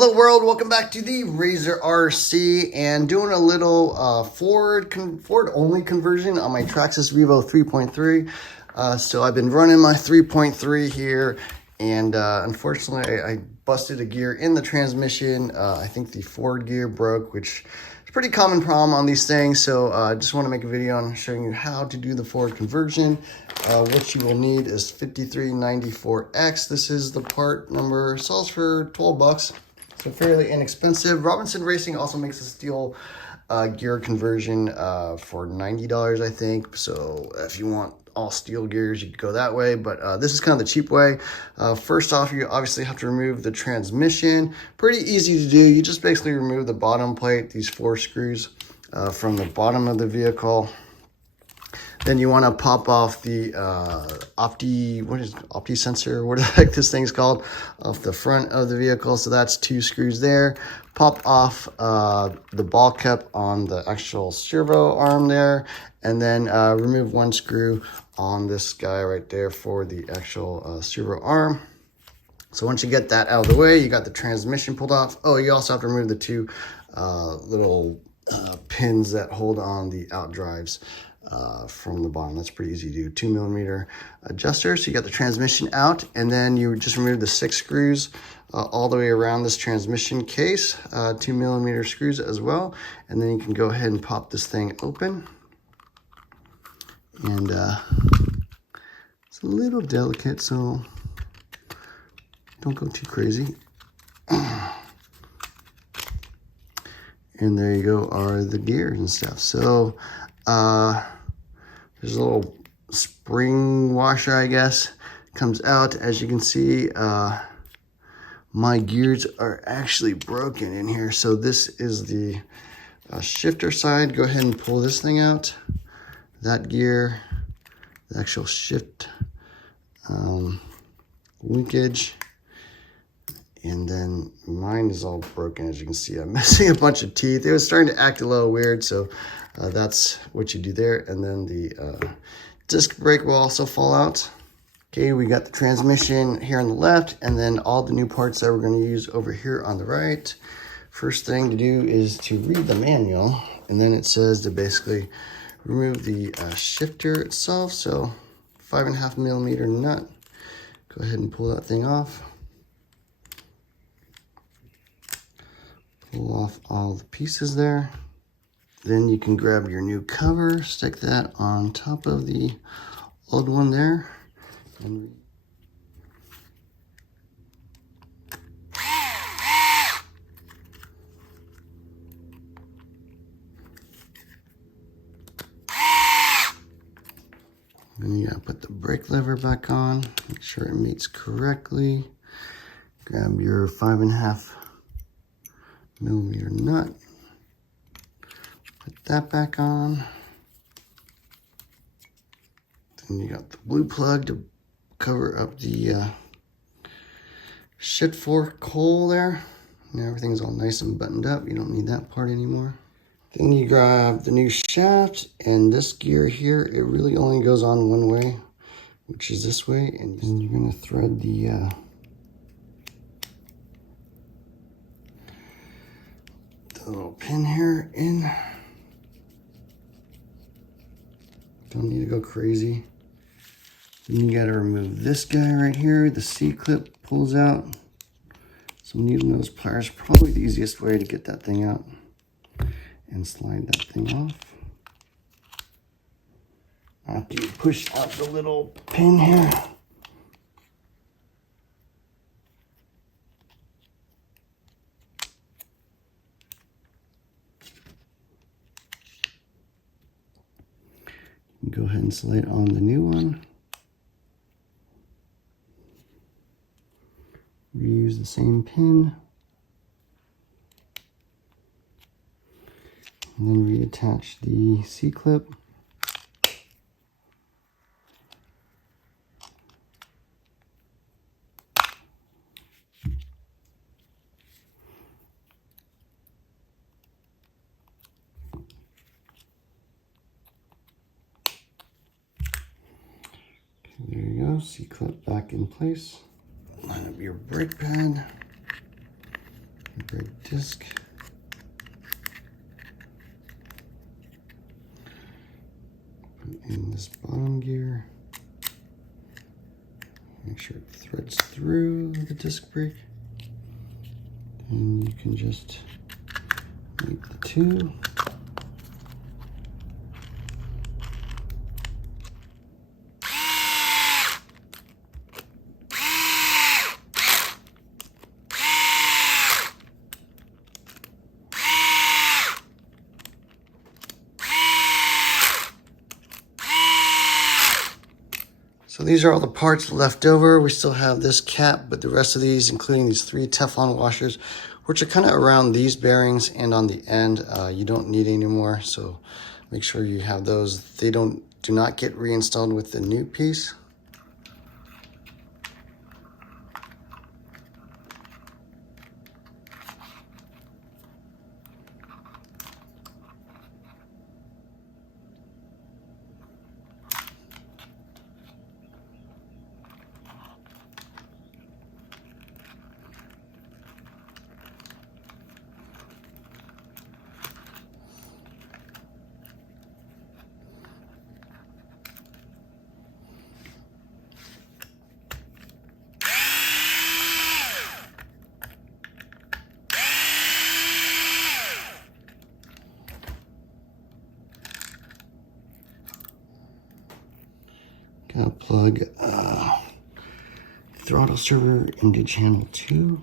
Hello world, welcome back to the Razor RC and doing a little Ford only conversion on my Traxxas Revo 3.3. So I've been running my 3.3 here and unfortunately I busted a gear in the transmission. I think the Ford gear broke, which is a pretty common problem on these things. So I just want to make a video on showing you how to do the Ford conversion. What you will need is 5394X. This is the part number, sells for 12 bucks. So fairly inexpensive. Robinson Racing also makes a steel gear conversion for $90, I think. So if you want all steel gears, you could go that way. But this is kind of the cheap way. First off, you obviously have to remove the transmission. Pretty easy to do. You just basically remove the bottom plate, these 4 screws from the bottom of the vehicle. Then you want to pop off the opti sensor, what the heck this thing's called, off the front of the vehicle. So that's 2 screws there. Pop off the ball cap on the actual servo arm there, and then remove 1 screw on this guy right there for the actual servo arm. So once you get that out of the way, you got the transmission pulled off. Oh, you also have to remove the 2 little pins that hold on the out drives from the bottom. That's pretty easy to do. 2mm adjuster. So you got the transmission out, and then you just remove the 6 screws all the way around this transmission case, 2mm screws as well, and then you can go ahead and pop this thing open. And it's a little delicate, so don't go too crazy. And there you go, are the gears and stuff. So there's a little spring washer, I guess, comes out. As you can see, my gears are actually broken in here. So this is the shifter side. Go ahead and pull this thing out. That gear, the actual shift linkage. And then mine is all broken, as you can see. I'm missing a bunch of teeth. It was starting to act a little weird, so that's what you do there. And then the disc brake will also fall out. Okay, we got the transmission here on the left, and then all the new parts that we're going to use over here on the right. First thing to do is to read the manual, and then it says to basically remove the shifter itself. So 5.5mm nut. Go ahead and pull that thing off. Pull off all the pieces there. Then you can grab your new cover, stick that on top of the old one there. And then you gotta put the brake lever back on, make sure it meets correctly. Grab your 5.5mm nut. Put that back on. Then you got the blue plug to cover up the shift fork hole there. Now everything's all nice and buttoned up. You don't need that part anymore. Then you grab the new shaft, and this gear here, it really only goes on one way, which is this way. And then you're gonna thread the little pin here in. Don't need to go crazy. Then you gotta remove this guy right here. The C-clip pulls out. So needle nose pliers, probably the easiest way to get that thing out. And slide that thing off. After you push out the little pin here. Go ahead and slide on the new one. Reuse the same pin. And then reattach the C-clip. There you go, C-clip back in place. Line up your brake pad. brake disc. Put in this bottom gear. Make sure it threads through the disc brake. And you can just make the two. So these are all the parts left over. We still have this cap, but the rest of these, including these 3 Teflon washers, which are kind of around these bearings and on the end, you don't need anymore. So make sure you have those. They do not get reinstalled with the new piece. Gotta plug throttle servo into channel 2.